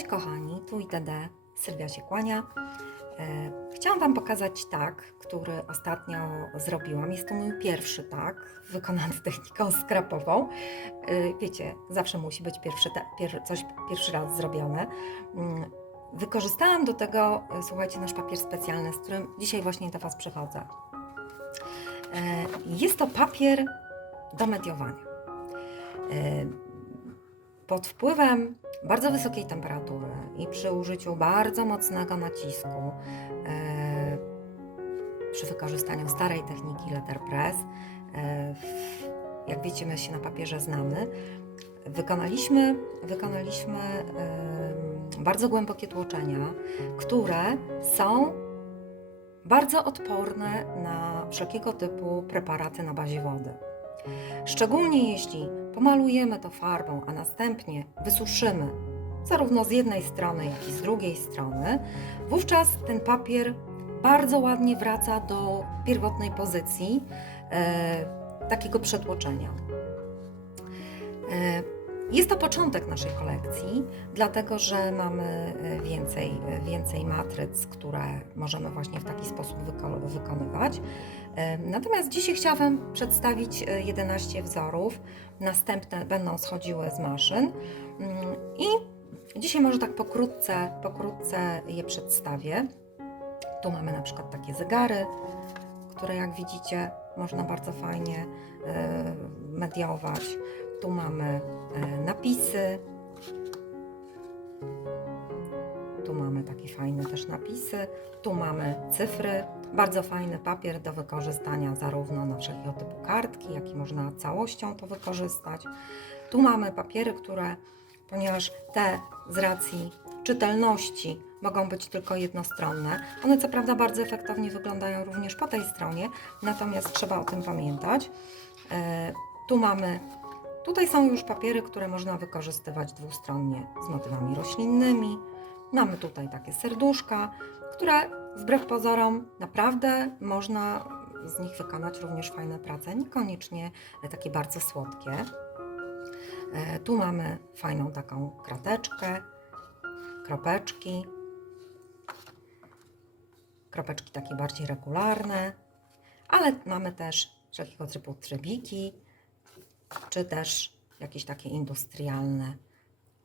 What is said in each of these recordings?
Cześć kochani, tu ITD, Sylwia się kłania. Chciałam Wam pokazać tak, który ostatnio zrobiłam. Jest to mój pierwszy tak, wykonany techniką skrapową. Wiecie, zawsze musi być pierwszy raz zrobione. Wykorzystałam do tego, słuchajcie, nasz papier specjalny, z którym dzisiaj właśnie do Was przychodzę. Jest to papier do mediowania. Pod wpływem bardzo wysokiej temperatury i przy użyciu bardzo mocnego nacisku, przy wykorzystaniu starej techniki letterpress, jak wiecie, my się na papierze znamy, wykonaliśmy bardzo głębokie tłoczenia, które są bardzo odporne na wszelkiego typu preparaty na bazie wody. Szczególnie jeśli pomalujemy to farbą, a następnie wysuszymy zarówno z jednej strony, jak i z drugiej strony, wówczas ten papier bardzo ładnie wraca do pierwotnej pozycji takiego przetłoczenia. Jest to początek naszej kolekcji, dlatego że mamy więcej matryc, które możemy właśnie w taki sposób wykonywać. Natomiast dzisiaj chciałabym przedstawić 11 wzorów. Następne będą schodziły z maszyn i dzisiaj może tak pokrótce je przedstawię. Tu mamy na przykład takie zegary, które jak widzicie można bardzo fajnie mediować. Tu mamy napisy. Tu mamy takie fajne też napisy. Tu mamy cyfry. Bardzo fajny papier do wykorzystania zarówno na wszelkiego typu kartki, jak i można całością to wykorzystać. Tu mamy papiery, które, ponieważ te z racji czytelności mogą być tylko jednostronne, one co prawda bardzo efektownie wyglądają również po tej stronie, natomiast trzeba o tym pamiętać. Tutaj są już papiery, które można wykorzystywać dwustronnie z motywami roślinnymi. Mamy tutaj takie serduszka, które wbrew pozorom naprawdę można z nich wykonać również fajne prace, niekoniecznie takie bardzo słodkie. Tu mamy fajną taką krateczkę, kropeczki takie bardziej regularne, ale mamy też wszelkiego typu trybiki, czy też jakieś takie industrialne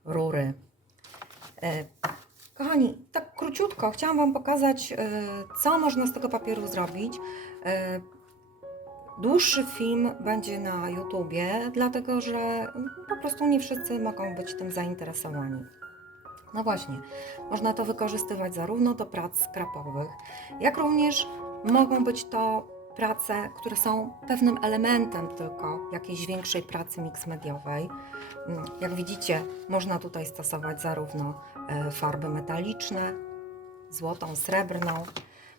rury. Kochani, tak króciutko chciałam Wam pokazać, co można z tego papieru zrobić. Dłuższy film będzie na YouTubie, dlatego że po prostu nie wszyscy mogą być tym zainteresowani. No właśnie, można to wykorzystywać zarówno do prac skrapowych, jak również mogą być to prace, które są pewnym elementem tylko jakiejś większej pracy mix-mediowej. Jak widzicie, można tutaj stosować zarówno farby metaliczne, złotą, srebrną.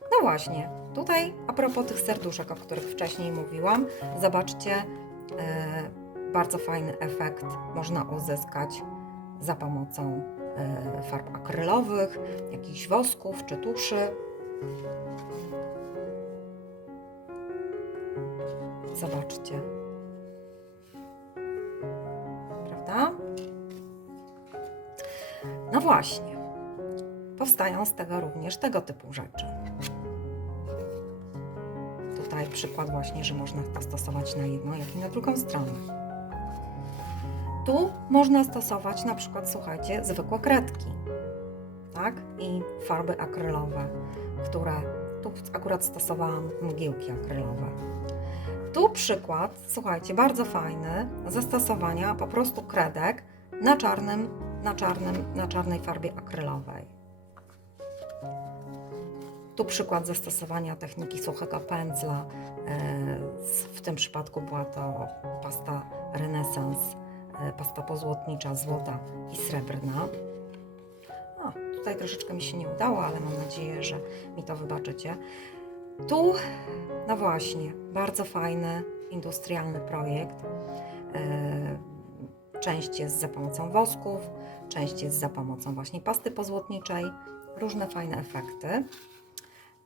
No właśnie, tutaj a propos tych serduszek, o których wcześniej mówiłam, zobaczcie, bardzo fajny efekt można uzyskać za pomocą farb akrylowych, jakichś wosków czy tuszy. Zobaczcie. Prawda? No właśnie. Powstają z tego również tego typu rzeczy. Tutaj przykład właśnie, że można to stosować na jedną, jak i na drugą stronę. Tu można stosować na przykład, słuchajcie, zwykłe kredki, tak? I farby akrylowe, które tu akurat stosowałam mgiełki akrylowe. Tu przykład, słuchajcie, bardzo fajny, zastosowania po prostu kredek na czarnej farbie akrylowej. Tu przykład zastosowania techniki suchego pędzla, w tym przypadku była to pasta Renesans, pasta pozłotnicza, złota i srebrna. Tutaj troszeczkę mi się nie udało, ale mam nadzieję, że mi to wybaczycie. Tu, no właśnie, bardzo fajny, industrialny projekt. Część jest za pomocą wosków, część jest za pomocą właśnie pasty pozłotniczej. Różne fajne efekty.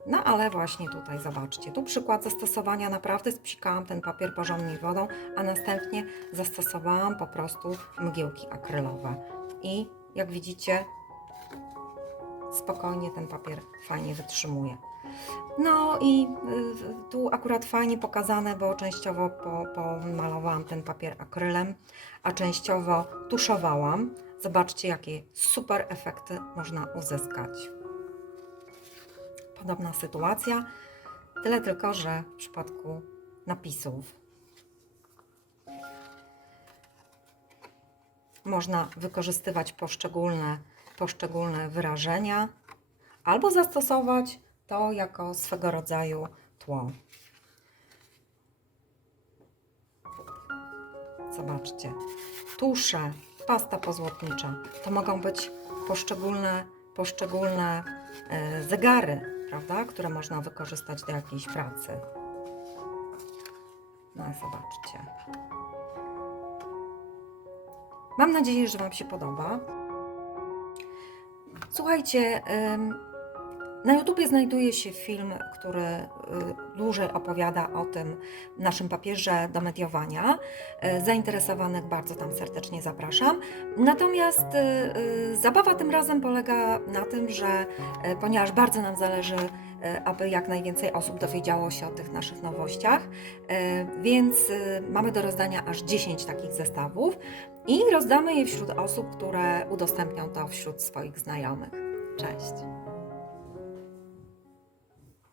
No ale właśnie tutaj zobaczcie, tu przykład zastosowania, naprawdę spsikałam ten papier porządnie wodą, a następnie zastosowałam po prostu mgiełki akrylowe. I jak widzicie, spokojnie ten papier fajnie wytrzymuje. No i tu akurat fajnie pokazane, bo częściowo pomalowałam ten papier akrylem, a częściowo tuszowałam. Zobaczcie, jakie super efekty można uzyskać. Podobna sytuacja, tyle tylko, że w przypadku napisów można wykorzystywać poszczególne wyrażenia albo zastosować to jako swego rodzaju tło. Zobaczcie, tusze, pasta pozłotnicza, to mogą być poszczególne zegary, prawda, które można wykorzystać do jakiejś pracy. No zobaczcie. Mam nadzieję, że Wam się podoba. Słuchajcie, na YouTubie znajduje się film, który dłużej opowiada o tym naszym papierze do mediowania. Zainteresowanych bardzo tam serdecznie zapraszam. Natomiast zabawa tym razem polega na tym, że ponieważ bardzo nam zależy, aby jak najwięcej osób dowiedziało się o tych naszych nowościach, więc mamy do rozdania aż 10 takich zestawów i rozdamy je wśród osób, które udostępnią to wśród swoich znajomych. Cześć!